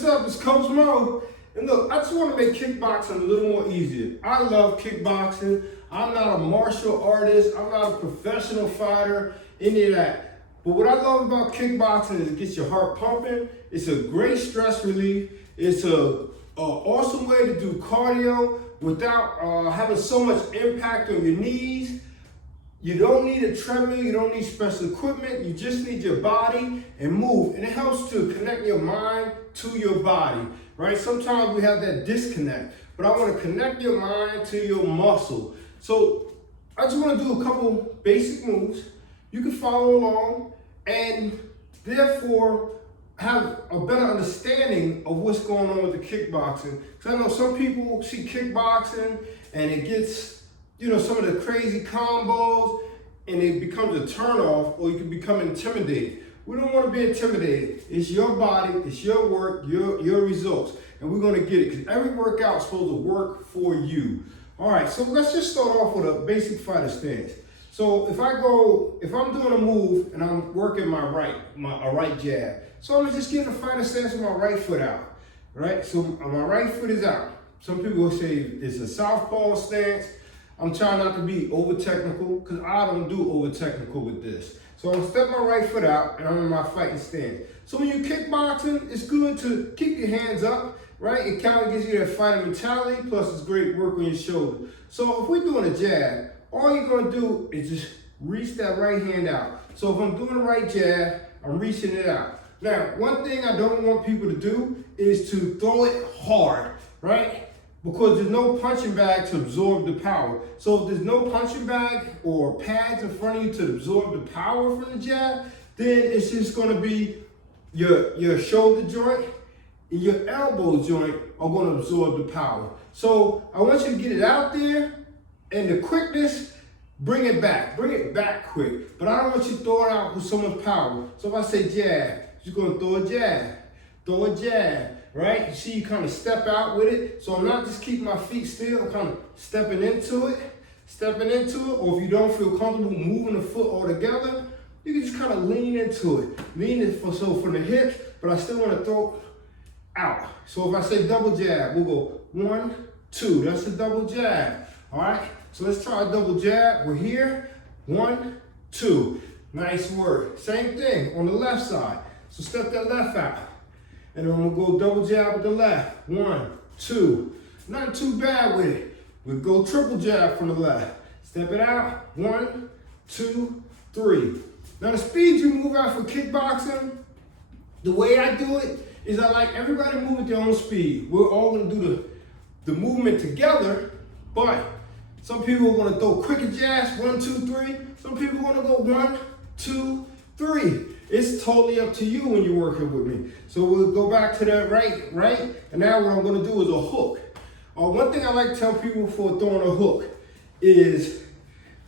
what's up? It's Coach Mo. And look, I just want to make kickboxing a little more easier. I love kickboxing. I'm not a martial artist. I'm not a professional fighter, any of that. But what I love about kickboxing is it gets your heart pumping. It's a great stress relief. It's an awesome way to do cardio without having so much impact on your knees. You don't need a treadmill, you don't need special equipment, you just need your body and move. And it helps to connect your mind to your body, right? Sometimes we have that disconnect, but I want to connect your mind to your muscle. So I just want to do a couple basic moves. You can follow along and therefore have a better understanding of what's going on with the kickboxing. Because I know some people see kickboxing and it gets, some of the crazy combos, and it becomes a turnoff, or you can become intimidated. We don't want to be intimidated. It's your body, it's your work, your results, and we're going to get it, because every workout is supposed to work for you. All right, so let's just start off with a basic fighter stance. So if I'm doing a move and I'm working my right jab, so I'm just getting a fighter stance with my right foot out, right? So my right foot is out. Some people will say it's a southpaw stance. I'm trying not to be over technical, because I don't do over technical with this. So I'm stepping my right foot out and I'm in my fighting stance. So when you're kickboxing, it's good to keep your hands up, right? It kind of gives you that fighting mentality, plus it's great work on your shoulder. So if we're doing a jab, all you're gonna do is just reach that right hand out. So if I'm doing the right jab, I'm reaching it out. Now, one thing I don't want people to do is to throw it hard, right? Because there's no punching bag to absorb the power. So if there's no punching bag or pads in front of you to absorb the power from the jab, then it's just gonna be your shoulder joint and your elbow joint are gonna absorb the power. So I want you to get it out there, and the quickness, bring it back quick. But I don't want you to throw it out with so much power. So if I say jab, you're gonna throw a jab, right? You see, you kind of step out with it. So I'm not just keeping my feet still, I'm kind of stepping into it. Or if you don't feel comfortable moving the foot altogether, you can just kind of lean into it. Lean it from the hips, but I still want to throw out. So if I say double jab, we'll go 1, 2. That's a double jab, all right? So let's try a double jab. We're here, 1, 2. Nice work. Same thing on the left side. So step that left out. And then I'm gonna go double jab with the left. 1, 2. Not too bad with it. We go triple jab from the left. Step it out. 1, 2, 3. Now the speed you move out for kickboxing, the way I do it is I like everybody move at their own speed. We're all gonna do the movement together, but some people are gonna throw quicker jabs, 1, 2, 3. Some people are gonna go 1, 2, 3. It's totally up to you when you're working with me. So we'll go back to that right? And now what I'm gonna do is a hook. One thing I like to tell people for throwing a hook is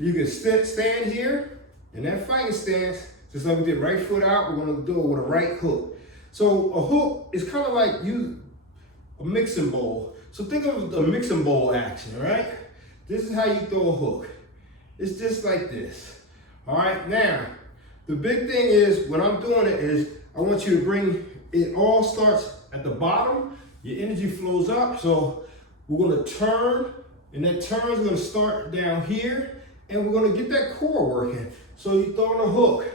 you can stand here in that fighting stance, just like we did right foot out, we're gonna do it with a right hook. So a hook is kind of like a mixing bowl. So think of the mixing bowl action, right? This is how you throw a hook. It's just like this, all right? Now, the big thing is, when I'm doing it is, I want you to bring, it all starts at the bottom, your energy flows up, so we're gonna turn, and that turn is gonna start down here, and we're gonna get that core working. So you throw in a hook.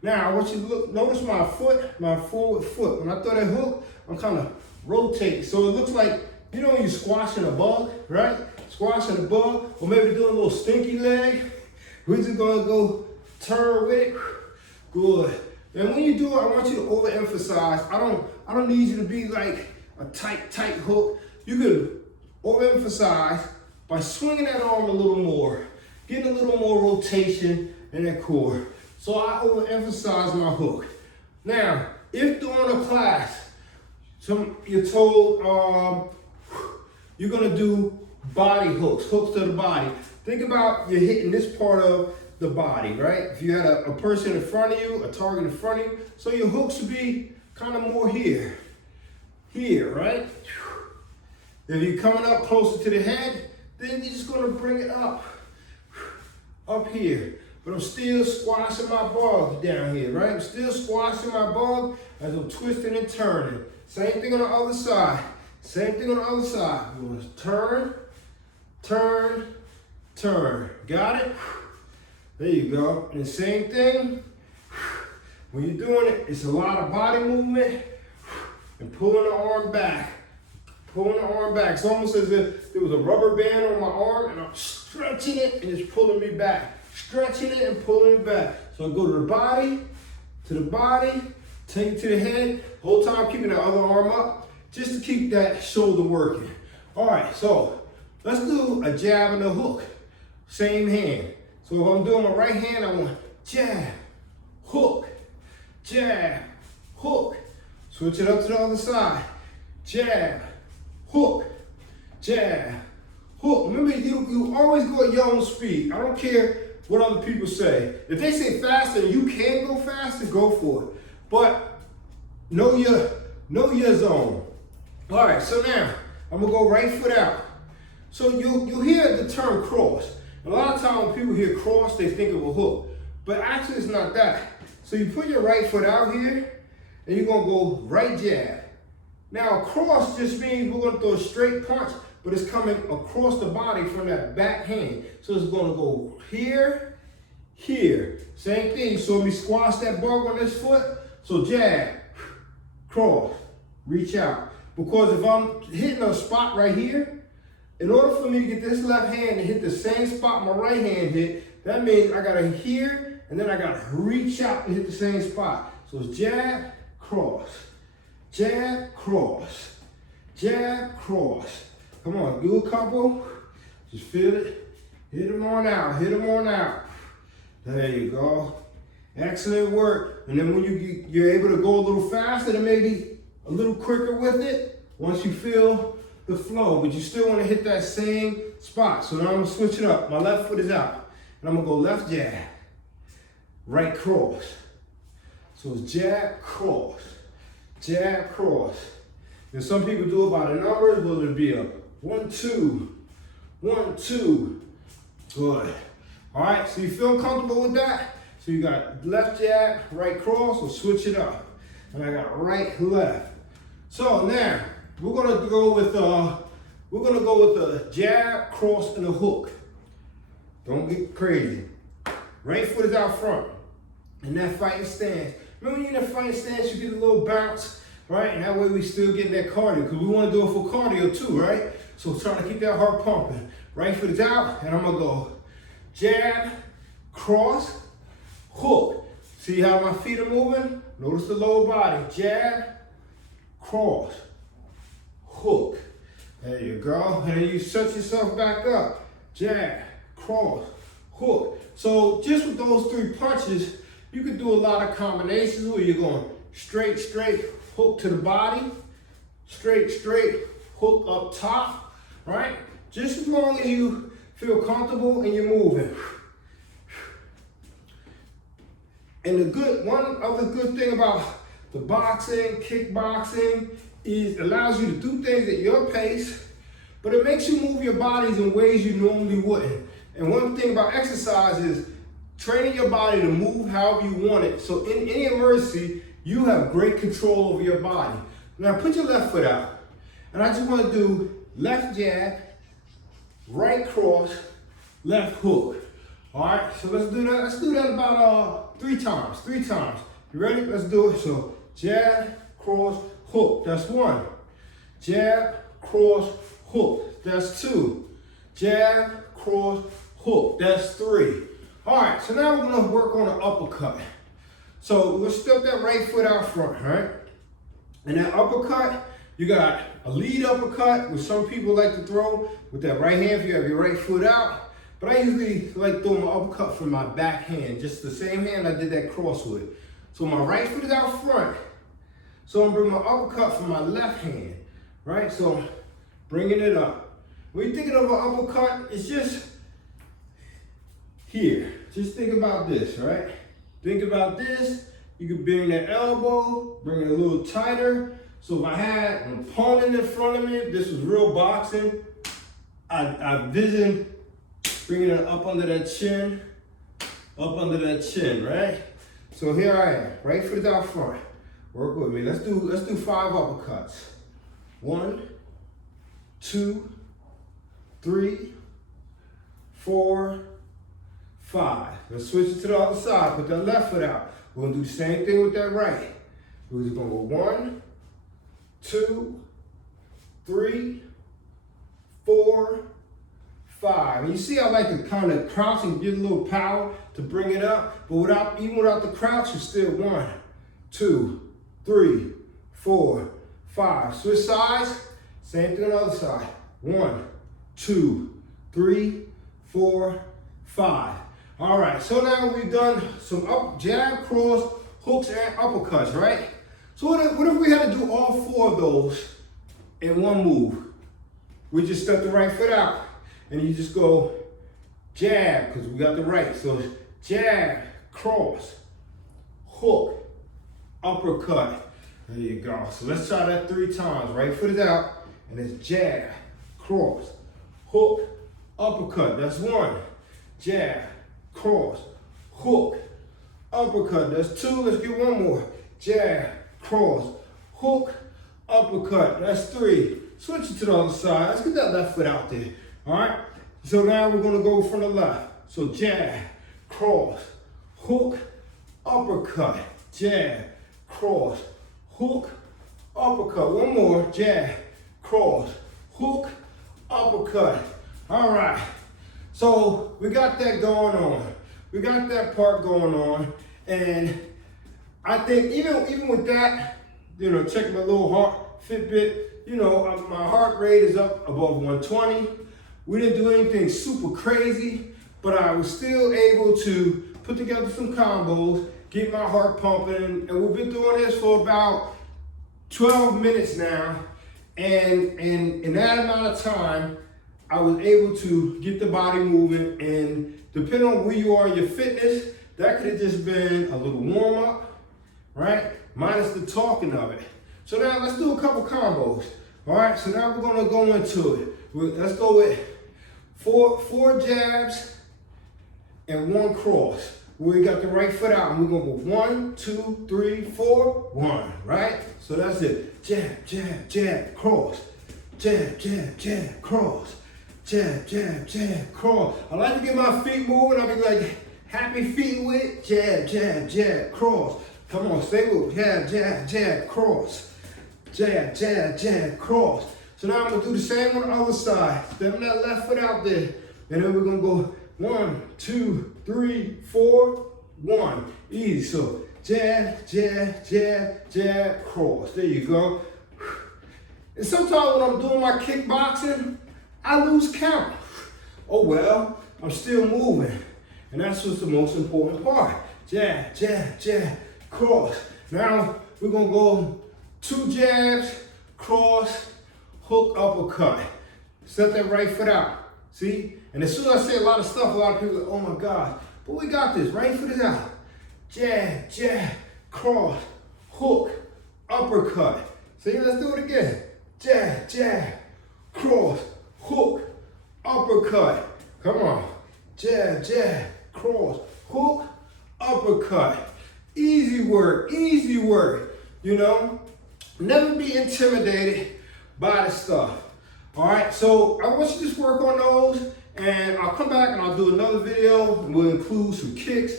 Now, I want you to notice my forward foot. When I throw that hook, I'm kind of rotating. So it looks like, when you're squashing a bug, right? Squashing a bug, or maybe doing a little stinky leg. We're just gonna go turn with it. Good. And when you do it, I want you to overemphasize. I don't need you to be like a tight hook. You can overemphasize by swinging that arm a little more, getting a little more rotation in that core. So I overemphasize my hook. Now, if during a class, you're told you're gonna do body hooks to the body. Think about you're hitting this part of the body, right? If you had a person in front of you, a target in front of you, so your hook should be kind of more here, right? If you're coming up closer to the head, then you're just gonna bring it up here. But I'm still squashing my bug down here, right? I'm still squashing my bug as I'm twisting and turning. Same thing on the other side. Same thing on the other side. We're gonna turn, turn, turn. Got it? There you go. And the same thing, when you're doing it, it's a lot of body movement and pulling the arm back. Pulling the arm back. It's almost as if there was a rubber band on my arm and I'm stretching it and it's pulling me back. Stretching it and pulling it back. So I go to the body, take it to the head, whole time keeping the other arm up, just to keep that shoulder working. All right, so let's do a jab and a hook. Same hand. So if I'm doing my right hand, I want jab, hook, jab, hook. Switch it up to the other side. Jab, hook, jab, hook. Remember, you always go at your own speed. I don't care what other people say. If they say faster and you can go faster, go for it. But know your zone. All right, so now I'm gonna go right foot out. So you'll hear the term cross. A lot of times when people hear cross, they think of a hook. But actually it's not that. So you put your right foot out here and you're gonna go right jab. Now cross just means we're gonna throw a straight punch, but it's coming across the body from that back hand. So it's gonna go here, here. Same thing. So let me squash that bug on this foot. So jab, cross, reach out. Because if I'm hitting a spot right here, in order for me to get this left hand to hit the same spot my right hand hit, that means I gotta here and then I gotta reach out and hit the same spot. So it's jab, cross, jab, cross, jab, cross. Come on, do a couple. Just feel it. Hit them on out, hit them on out. There you go. Excellent work. And then when you're able to go a little faster, then maybe a little quicker with it once you feel the flow, but you still want to hit that same spot. So now I'm gonna switch it up. My left foot is out. And I'm gonna go left jab, right cross. So it's jab, cross, jab, cross. And some people do it by the numbers, whether it be a 1, 2, 1, 2. Good. All right, so you feel comfortable with that? So you got left jab, right cross, so switch it up. And I got right, left. So now we're gonna go with a jab, cross, and a hook. Don't get crazy. Right foot is out front. In that fighting stance. Remember when you're in that fighting stance, you get a little bounce, right? And that way we still getting that cardio, because we want to do it for cardio too, right? So trying to keep that heart pumping. Right foot is out, and I'm gonna go jab, cross, hook. See how my feet are moving? Notice the lower body. Jab, cross, hook. There you go. And then you set yourself back up. Jab, cross, hook. So just with those 3 punches, you can do a lot of combinations where you're going straight, straight, hook to the body, straight, straight, hook up top, right? Just as long as you feel comfortable and you're moving. And one other good thing about the boxing, kickboxing, is it allows you to do things at your pace, but it makes you move your bodies in ways you normally wouldn't. And one thing about exercise is training your body to move however you want it. So in any emergency, you have great control over your body. Now put your left foot out. And I just want to do left jab, right cross, left hook. All right, so let's do that. Let's do that about 3 times. 3 times. You ready? Let's do it. So jab, cross, hook. That's 1. Jab, cross, hook. That's 2. Jab, cross, hook. That's 3. All right, so now we're gonna work on an uppercut. So we'll step that right foot out front, right? And that uppercut, you got a lead uppercut, which some people like to throw with that right hand if you have your right foot out. But I usually like throwing my uppercut from my back hand, just the same hand I did that cross with. So my right foot is out front. So I'm bringing my uppercut from my left hand, right? So I'm bringing it up. When you're thinking of an uppercut, it's just here. Just think about this, right? Think about this. You can bring that elbow, bring it a little tighter. So if I had an opponent in front of me, if this was real boxing, I vision bringing it up under that chin, right? So here I am, right foot out front. Work with me. Let's do 5 uppercuts. 1, 2, 3, 4, 5. Let's switch it to the other side. Put that left foot out. We're gonna do the same thing with that right. We're just gonna go 1, 2, 3, 4, 5. And you see I like to kind of crouch and get a little power to bring it up, but even without the crouch, it's still 1, 2, 3, 4, 5. Switch sides, same thing on the other side. 1, 2, 3, 4, 5. All right, so now we've done some up, jab, cross, hooks, and uppercuts, right? So what if we had to do all 4 of those in one move? We just step the right foot out, and you just go jab, because we got the right. So jab, cross, hook, uppercut. There you go. So let's try that 3 times. Right foot is out, and it's jab, cross, hook, uppercut. That's 1. Jab, cross, hook, uppercut. That's 2. Let's get 1 more. Jab, cross, hook, uppercut. That's 3. Switch it to the other side. Let's get that left foot out there. All right. So now we're going to go from the left. So jab, cross, hook, uppercut. Jab, cross, hook, uppercut. 1 more. Jab, cross, hook, uppercut. All right. So we got that going on. We got that part going on. And I think even with that, you know, check my little heart Fitbit, you know, my heart rate is up above 120. We didn't do anything super crazy, but I was still able to put together some combos, get my heart pumping, and we've been doing this for about 12 minutes now. And in that amount of time, I was able to get the body moving, and depending on where you are in your fitness, that could have just been a little warm up, right? Minus the talking of it. So now let's do a couple combos. All right, so now we're gonna go into it. Let's go with four jabs and 1 cross. We got the right foot out, and we're gonna go 1, 2, 3, 4, 1, right? So that's it. Jab, jab, jab, cross. Jab, jab, jab, cross. Jab, jab, jab, cross. I like to get my feet moving. I'll be like happy feet with jab, jab, jab, cross. Come on, stay with jab, jab, jab, cross. Jab, jab, jab, cross. So now I'm gonna do the same on the other side. Step that left foot out there. And then we're gonna go 1, 2, 3, 4, 1. Easy. So jab, jab, jab, jab, cross. There you go. And sometimes when I'm doing my kickboxing, I lose count. Oh well, I'm still moving. And that's what's the most important part. Jab, jab, jab, cross. Now we're gonna go 2 jabs, cross, hook, uppercut. Set that right foot out. See? And as soon as I say a lot of stuff, a lot of people are like, oh my God. But we got this. Right foot is out. Jab, jab, cross, hook, uppercut. See, let's do it again. Jab, jab, cross, hook, uppercut. Come on. Jab, jab, cross, hook, uppercut. Easy work, you know? Never be intimidated by the stuff. All right, so I want you to just work on those, and I'll come back and I'll do another video, and we'll include some kicks,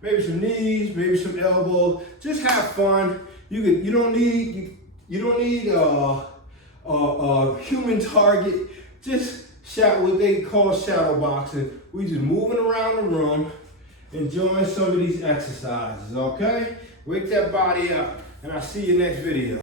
maybe some knees, maybe some elbows. Just have fun. You don't need a human target. Just what they call shadow boxing. We just moving around the room, enjoying some of these exercises. Okay, wake that body up, and I'll see you next video.